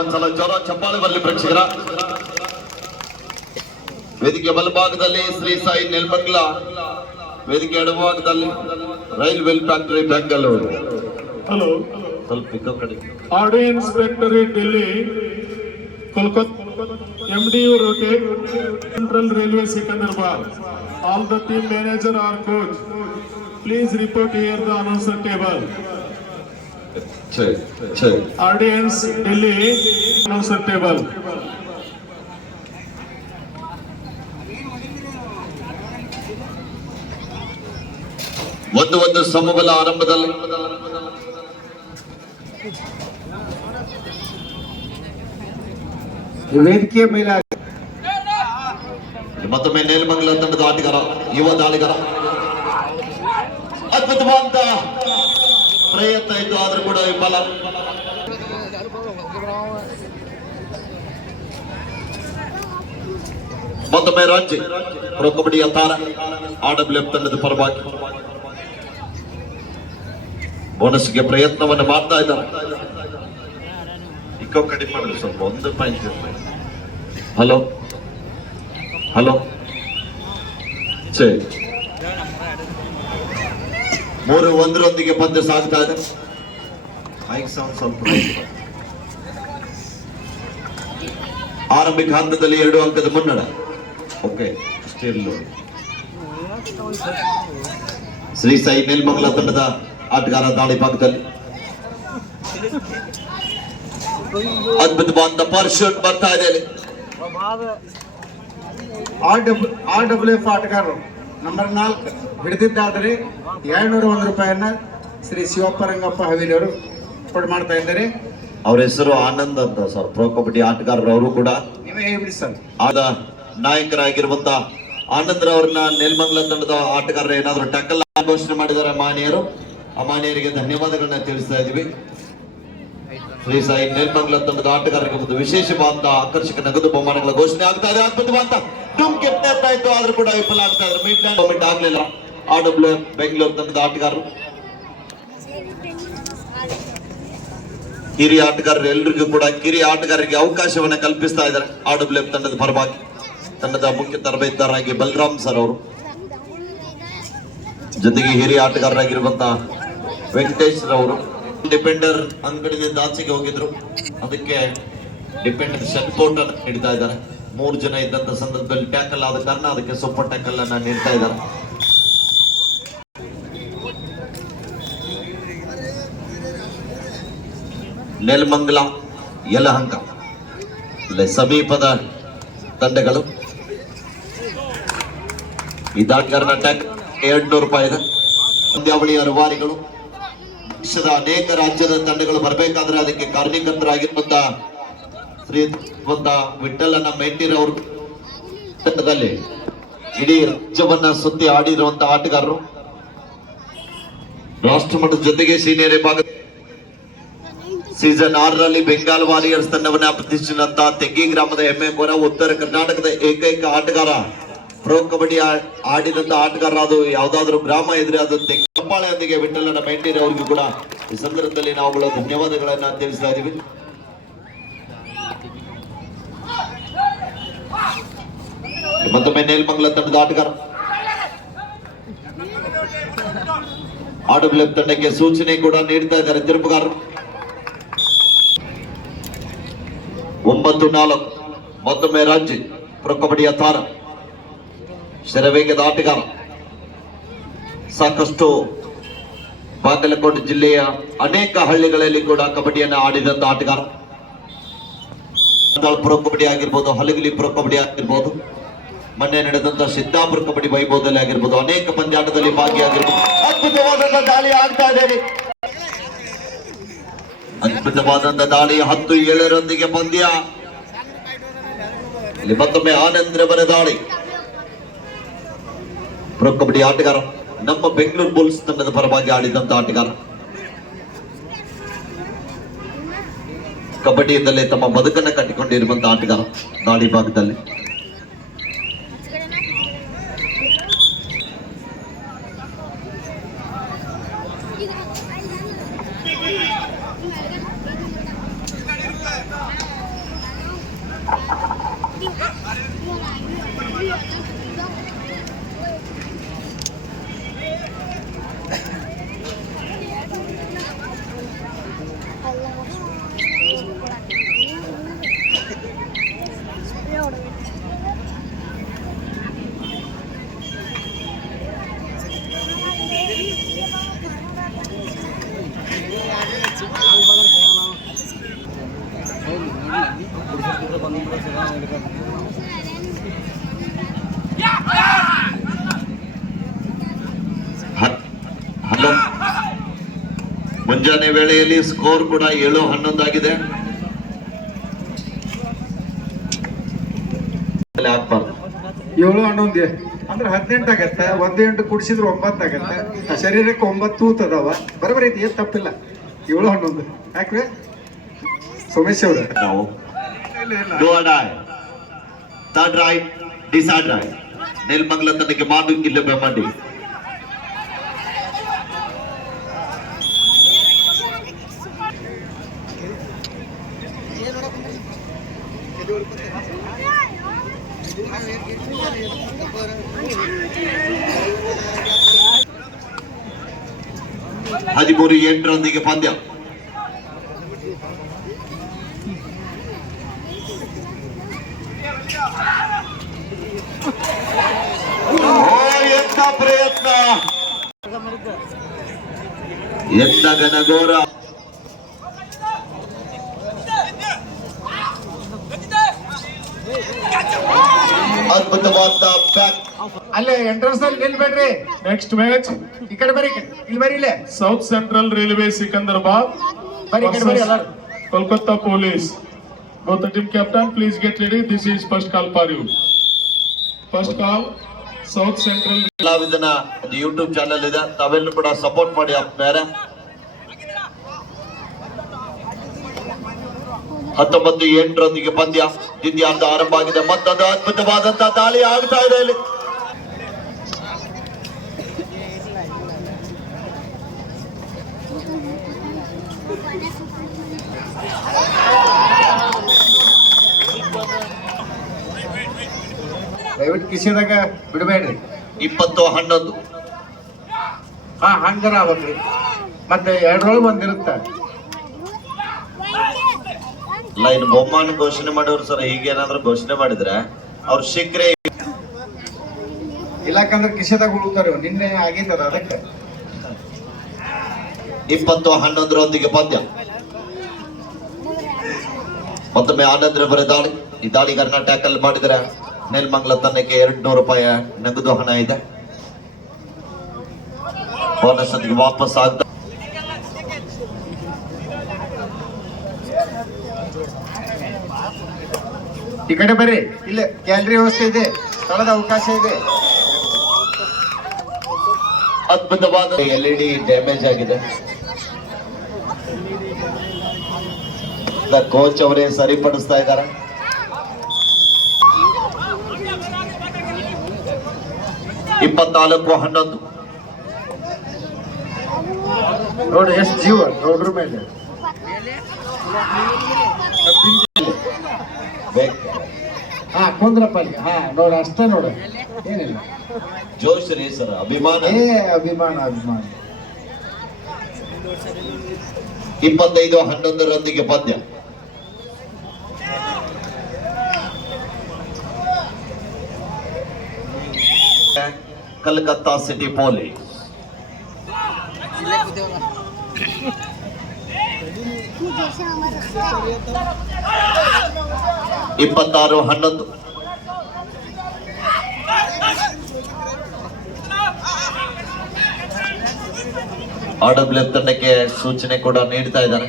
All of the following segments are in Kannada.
ಒಂದ್ಸಲ ಜೋರ ಚಪ್ಪಾಳೆ ಬರಲಿ ಪ್ರೇಕ್ಷಕರ. ವೇದಿಕೆ ಬಲಭಾಗದಲ್ಲಿ ಶ್ರೀ ಸಾಯಿ ನೆಲಮಂಗಲ, ವೇದಿಕೆ ಎಡಭಾಗದಲ್ಲಿ ರೈಲ್ವೆ ಫ್ಯಾಕ್ಟರಿ ಬೆಂಗಳೂರು. ಹಲೋ, ಸ್ವಲ್ಪ ಕಡೆ audience factory Delhi, Kolkata, MDU rotate, Central Railway Secunderabad. All the team manager or coach, please report here the announcer table. Audience Delhi, announcer table. ಒಂದು ಸಮಬಲ ಆರಂಭದಲ್ಲಿ ವೇದಿಕೆಯ ಮೇಲೆ ಮತ್ತೊಮ್ಮೆ ನೆಲಮಂಗಲ ತಂಡದ ಆಟಗಾರ, ಯುವ ದಾಳಿಗಾರ. ಅದ್ಭುತವಾದ ಪ್ರಯತ್ನ ಇತ್ತು, ಆದ್ರೂ ಕೂಡ ವಿಫಲ. ಮತ್ತೊಮ್ಮೆ ರಾಜ್ಯ ಪ್ರೊ ಕಬಡ್ಡಿಯ ತಾರ RWF ತಂಡದ ಪರವಾಗಿ ಬೋನಸ್ಗೆ ಪ್ರಯತ್ನವನ್ನು ಮಾಡ್ತಾ ಇದ್ದಾರೆ. ಇಕೋ ಕಡಿಮೆ ಮಾಡಲು ಸ್ವಲ್ಪ ಒಂದು ಪಾಯಿಂಟ್. ಹಲೋ ಹಲೋ, ಸರಿ, 3-1 ಪಂದ್ಯ ಸಾಗ್ತಾ ಇದೆ. ಸ್ವಲ್ಪ ಆರಂಭಿಕ ಹಂತದಲ್ಲಿ 2 ಅಂಕದ ಮುನ್ನಡ. ಓಕೆ, ಸ್ಟಿಲ್ ಶ್ರೀ ಸಾಯಿ ನೆಲಮಂಗಲ ತಂಡದ ಆಟಗಾರ ದಾಳಿ ಭಾಗದಲ್ಲಿ ಅದ್ಭುತವಾದ ಪಾರ್ಶೂಟ್ ಬರ್ತಾ ಇದೆ. RWF ಆಟಗಾರರು ನಂಬರ್ 4 ಹಿಡಿದಿದ್ದಾದರೆ 201 ರೂಪಾಯಿಯನ್ನ ಶ್ರೀ ಶಿವಪ್ಪ ರಂಗಪ್ಪ ಹವೇಲಿಯವರು ಕೊಡ್ ಮಾಡ್ತಾ ಇದ್ದಾರೆ. ಅವ್ರ ಹೆಸರು ಆನಂದ್ ಅಂತ ಸರ್, ಪ್ರೊ ಕಬಡ್ಡಿ ಆಟಗಾರರು. ಅವರು ಕೂಡ ನೀವೇ ಹೇಳ್ಬಿಡಿ ಸರ್. ಆದ ನಾಯಕರಾಗಿರುವಂತ ಆನಂದ್ ರವರನ್ನ ನೆಲಮಂಗಲ ತಂಡದ ಆಟಗಾರರು ಏನಾದ್ರು ಟ್ಯಾಕಲ್ ಘೋಷಣೆ ಮಾಡಿದ್ದಾರೆ ಮಾನ್ಯರು. ಆ ಮಾನ್ಯರಿಗೆ ಧನ್ಯವಾದಗಳನ್ನ ತಿಳಿಸ್ತಾ ಇದೀವಿ. ಶ್ರೀ ಸಾಯಿ ನೆಲಮಂಗಲ ತಂಡದ ಆಟಗಾರರಿಗೆ ಒಂದು ವಿಶೇಷವಾದ ಆಕರ್ಷಕ ನಗದು ಬಹುಮಾನಗಳ ಘೋಷಣೆ ಆಗ್ತಾ ಇದೆ. ಅದ್ಭುತವಾದ ಡುಮ್ಕಿ ಪ್ರಯತ್ನ ಇತ್ತು, ಆದ್ರೂ ಕೂಡ ವಿಫಲ ಆಗ್ತಾ ಇದ್ದಾರೆ. ಮೂವ್ಮೆಂಟ್ ಆಗ್ಲಿಲ್ಲ. RWF ಬೆಂಗಳೂರು ತಂಡದ ಆಟಗಾರರು, ಹಿರಿಯ ಆಟಗಾರರು ಎಲ್ರಿಗೂ ಕೂಡ ಕಿರಿಯ ಆಟಗಾರರಿಗೆ ಅವಕಾಶವನ್ನ ಕಲ್ಪಿಸ್ತಾ ಇದ್ದಾರೆ. RWF ತಂಡದ ಪರವಾಗಿ ತಂಡದ ಮುಖ್ಯ ತರಬೇತುದಾರರಾಗಿ ಬಲರಾಮ್ ಸರ್ ಅವರು, ಜೊತೆಗೆ ಹಿರಿಯ ಆಟಗಾರರಾಗಿರುವಂತಹ ವೆಂಕಟೇಶ್ ರವರು ಡಿಪೆಂಡರ್ ಅಂಗಡಿಯಿಂದ ಆಚೆಗೆ ಹೋಗಿದ್ರು. ಅದಕ್ಕೆ ಡಿಪೆಂಡರ್ ಶಟ್ಪೋರ್ಟ್ ಅನ್ನು ನೀಡ್ತಾ ಇದ್ದಾರೆ. 3 ಜನ ಇದ್ದಂತ ಸಂದರ್ಭದಲ್ಲಿ ಟ್ಯಾಕಲ್ ಆದ ಕಾರಣ ಅದಕ್ಕೆ ಸೂಪರ್ ಟ್ಯಾಕಲ್ ಅನ್ನ ನೀಡ್ತಾ ಇದ್ದಾರೆ. ನೆಲಮಂಗಲ, ಯಲಹಂಕ ಸಮೀಪದ ತಂಡಗಳು. ಈ ದಾಟಗಾರನ ಟ್ಯಾಕ್ 200 ರೂಪಾಯಿ ಇದೆ. ಪಂದ್ಯಾವಳಿಯ ರೂವಾರಿಗಳು, ದೇಶದ ಅನೇಕ ರಾಜ್ಯದ ತಂಡಗಳು ಬರಬೇಕಾದ್ರೆ ಅದಕ್ಕೆ ಕಾರಣೀಕರ್ತರಾಗಿರುವಂತ ಶ್ರೀ ವಿಠಲನ ಮೇಟಿರವರು ತಂಡದಲ್ಲಿ ಇಡೀ ರಾಜ್ಯವನ್ನ ಸುತ್ತಿ ಆಡಿರುವಂತಹ ಆಟಗಾರರು. ರಾಷ್ಟ್ರ ಮಟ್ಟದ ಜೊತೆಗೆ ಸೀನಿಯರ್ ವಿಭಾಗ ಸೀಸನ್ 6ರಲ್ಲಿ ಬೆಂಗಾಲ್ ವಾರಿಯರ್ಸ್ ತಂಡವನ್ನ ಪ್ರತಿಷ್ಠಿಸಿದಂತಹ ತೆಗ್ಗಿ ಗ್ರಾಮದ ಹೆಮ್ಮೆ ಮೊರ, ಉತ್ತರ ಕರ್ನಾಟಕದ ಏಕೈಕ ಆಟಗಾರ, ಪ್ರೊ ಕಬಡ್ಡಿ ಆಡಿದಂತ ಆಟಗಾರ. ಅದು ಯಾವ್ದಾದ್ರು ಗ್ರಾಮ ಇದ್ರೆ ಅದು ತೆಗ್ಗಿಪಾಳೆಯೊಂದಿಗೆ ವಿಠಲನ ಮೇಂಟೇರಿ ಅವರಿಗೂ ಕೂಡ ಈ ಸಂದರ್ಭದಲ್ಲಿ ನಾವುಗಳು ಧನ್ಯವಾದಗಳನ್ನ ತಿಳಿಸ್ತಾ ಇದೀವಿ. ಮತ್ತೊಮ್ಮೆ ನೆಲಮಂಗಲ ತಂಡದ ಆಟಗಾರ RWF ತಂಡಕ್ಕೆ ಸೂಚನೆ ಕೂಡ ನೀಡ್ತಾ ಇದ್ದಾರೆ ತಿರುಪುಗಾರರು. 9-4 ಮತ್ತೊಮ್ಮೆ ರಾಜ್ಯ ಪ್ರೊ ಕಬಡ್ಡಿಯ ತಾರ, ಶರವೇಗದ ಆಟಗಾರ. ಸಾಕಷ್ಟು ಬಾಗಲಕೋಟೆ ಜಿಲ್ಲೆಯ ಅನೇಕ ಹಳ್ಳಿಗಳಲ್ಲಿ ಕೂಡ ಕಬಡ್ಡಿಯನ್ನು ಆಡಿದಂತ ಆಟಗಾರ. ಪ್ರೊ ಕಬಡ್ಡಿ ಆಗಿರ್ಬೋದು, ಹಲಗಲಿ ಪ್ರೊ ಕಬಡ್ಡಿ ಆಗಿರ್ಬೋದು, ಮೊನ್ನೆ ನಡೆದಂತ ಸಿದ್ದಾಪುರ ಕಬಡ್ಡಿ ವೈಭವದಲ್ಲಿ ಆಗಿರ್ಬೋದು, ಅನೇಕ ಪಂದ್ಯಾಟದಲ್ಲಿ ಭಾಗಿಯಾಗಿರ್ಬೋದು. ಅದ್ಭುತವಾದಂತ ದಾಳಿ ಆಗ್ತಾ ಇದೆ. ಅದ್ಭುತವಾದಂತ ದಾಳಿ 10-7 ಪಂದ್ಯ. ಇಲ್ಲಿ ಮತ್ತೊಮ್ಮೆ ಆನಂದ್ ರವರ ದಾಳಿ. ಪ್ರೊ ಕಬಡ್ಡಿ ಆಟಗಾರ, ನಮ್ಮ ಬೆಂಗಳೂರು ಬುಲ್ಸ್ ತಂಡದ ಪರವಾಗಿ ಆಡಿದಂತ ಆಟಗಾರ. ಕಬಡ್ಡಿಯಿಂದಲೇ ತಮ್ಮ ಬದುಕನ್ನ ಕಟ್ಟಿಕೊಂಡಿರುವಂತಹ ಆಟಗಾರ ದಾಳಿ ಭಾಗದಲ್ಲಿ. ಹಲೋ, ಮುಂಜಾನೆ ವೇಳೆಯಲ್ಲಿ ಸ್ಕೋರ್ ಕೂಡ 7-11 ಆಗಿದೆ. ಆಗ್ಬಾರ್ದು. 7-11 ಅಂದ್ರೆ 18 ಆಗತ್ತೆ. 1-8 ಕುಡಿಸಿದ್ರೆ 9 ಆಗತ್ತೆ. ಶರೀರಕ್ಕೆ 9 ತೂತ್ ಅದಾವ. ಬರೋಬರಿ ಐತಿ, ಏನ್ ತಪ್ಪಿಲ್ಲ. 7-11 ಯಾಕ್ರಿ ಸೋಮೇಶ್ ಅವ್ರ ನಾವು do or die, third right, decide right. Nelamangala ತನಗೆ ಮಾಡು ಇಲ್ಲ ಬೆಮ್ಮಡಿ. ಹದಿಮೂರು 8 ಪಂದ್ಯ. ಎಂತ ಪ್ರಯತ್ನ, ಎಂತ ಘನಘೋರ. ಅದ್ಭುತವಾದ ಬ್ಯಾಕ್. ಅಲ್ಲೇ ಎಂಟ್ರೆನ್ಸ್ ಅಲ್ಲಿ ನಿಲ್ಬೇಡ್ರಿ. Next match, ಈ ಕಡೆ ಬರ್ರಿ, ಇಲ್ಲಿ ಬರ್ರಿ. ಇಲ್ಲೇ South Central Railway Sikandrabad ಬರ್ರಿ, ಈ ಕಡೆ ಬರ್ರಿ ಎಲ್ಲಾರು. Kolkata Police. Both the team captain, please get ready. This is first call for you. First call, South Central. ಕಲಾವಿದನ ಯೂಟ್ಯೂಬ್ ಚಾನೆಲ್ ಇದೆ, ತಾವೆಲ್ಲರೂ ಕೂಡ ಸಪೋರ್ಟ್ ಮಾಡಿ ಆಪ್ತಾರೆ. 19-8 ಪಂದ್ಯ. ದ್ವಿತೀಯಾರ್ಧ ಆರಂಭ ಆಗಿದೆ. ಮತ್ತೊಂದು ಅದ್ಭುತವಾದಂತಹ ದಾಳಿ ಆಗ್ತಾ ಇದೆ ಇಲ್ಲಿ. ದಯವಿಟ್ಟು ಕಿಸಿದಾಗ ಬಿಡಬೇಡ್ರಿ. 20-11 ಹಂಗಾರ ಆಗ್ಬೇಕ್ರಿ. ಮತ್ತೆ 2 ಒಂದಿರುತ್ತ. ಲೈನ್ ಬಹುಮಾನ ಘೋಷಣೆ ಮಾಡೋರು ಸರ್, ಹೀಗೇನಾದ್ರೂ ಘೋಷಣೆ ಮಾಡಿದ್ರೆ ಅವ್ರು ಶೀಘ್ರ. ಇಲ್ಲಾಕಂದ್ರೆ ಕಿಸೆದಾಗ ಉಳ್ತಾರೆ. ನಿನ್ನೆ ಆಗಿದ್ದದ ಅದಕ್ಕೆ. 20-11 ಪಂದ್ಯ. ಮತ್ತೊಮ್ಮೆ ಆನಂದ್ರ ಬರ ದಾಳಿ. ಈ ದಾಳಿಗಾರನ ಟ್ಯಾಕಲ್ ಮಾಡಿದ್ರೆ ನೆಲಮಂಗಲ ತನ್ನಕ್ಕೆ 200 ರೂಪಾಯಿ ನಗದು ಹಣ ಇದೆ. ಬೋನಸ್ ಅದಕ್ಕೆ ವಾಪಸ್ ಆಗ್ತಾ. ಈ ಕಡೆ ಬರ್ರಿ. ಇಲ್ಲೇ ಗ್ಯಾಲರಿ ವ್ಯವಸ್ಥೆ ಇದೆ, ಸ್ಥಳದ ಅವಕಾಶ ಇದೆ. ಅದ್ಭುತವಾದ LED ಡ್ಯಾಮೇಜ್ ಆಗಿದೆ. ಕೋಚ್ ಅವರೇ ಸರಿಪಡಿಸ್ತಾ ಇದ್ದಾರೆ. ಇಪ್ಪತ್ನಾಲ್ಕು 11 ನೋಡಿ ಎಷ್ಟು ಜೀವ ನೋಡ್ರ ಮೇಲೆ. ಕೊಂದ್ರಪ್ಪ ಅಲ್ಲಿ. ನೋಡ ಅಷ್ಟೇ ನೋಡ, ಏನಿಲ್ಲ. ಜೋಶ್ ರೀ ಸರ್, ಅಭಿಮಾನ. ಅಭಿಮಾನ. 25-11 ಪಂದ್ಯ. Calcutta city police. 26-11 RWF ತಂಡಕ್ಕೆ ಸೂಚನೆ ಕೂಡ ನೀಡ್ತಾ ಇದ್ದಾರೆ.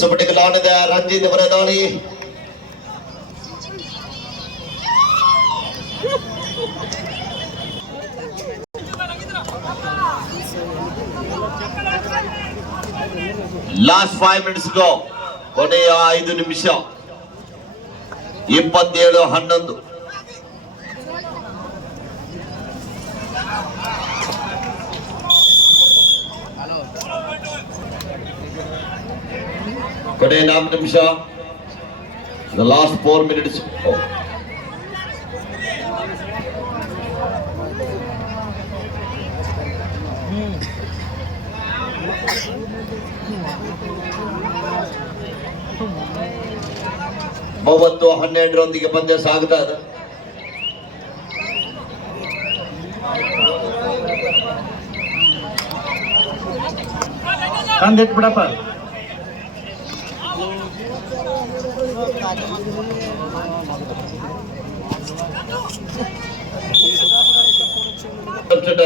ಸುಮಟಿಗಲಾಣದ ರಂಜಿತ್ ಅವರ ದಾಳಿ. ಲಾಸ್ಟ್ 5 minutes ಗೋ. ಕೊನೆಯ 5 ನಿಮಿಷ. 27-11 ಕೊನೆಯ 4 ನಿಮಿಷ. The last 4 minutes. ಮೂವತ್ತು 12 ಪಂದ್ಯ ಸಾಗ್ತಾ ಇದೆ. ತಂದಿಟ್ ಬಿಡಪ್ಪ.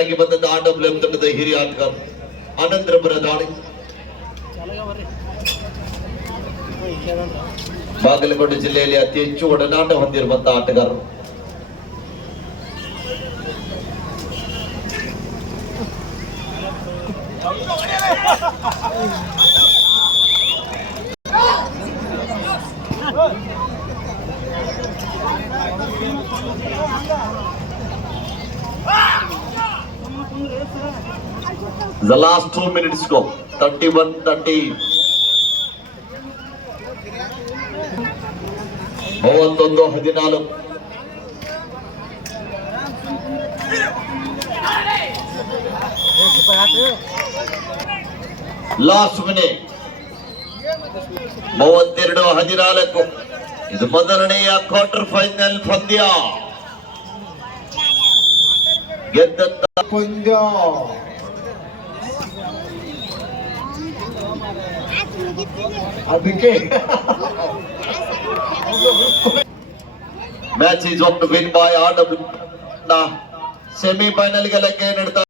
ಆಗಿ ಬಂದಂತ RWM ತಂಡದ ಹಿರಿಯ ಆಟಗಾರ ಆನಂದ್ರಪುರ ದಾಳಿ. ಬಾಗಲಕೋಟೆ ಜಿಲ್ಲೆಯಲ್ಲಿ ಅತಿ ಹೆಚ್ಚು ಒಡನಾಟ ಹೊಂದಿರುವಂತಹ ಆಟಗಾರರು. The last 2 minutes go. 31-30. 31-14. Last minute 32-14. ಇದು ಮೊದಲನೆಯ ಕ್ವಾರ್ಟರ್ ಫೈನಲ್ ಪಂದ್ಯ. ಗೆದ್ದಂತ ಪಂದ್ಯ ಅದಕ್ಕೆ match is on to win by RWM. Semifinal ಗೆ ಲಗ್ಗೆ ನಡೆದ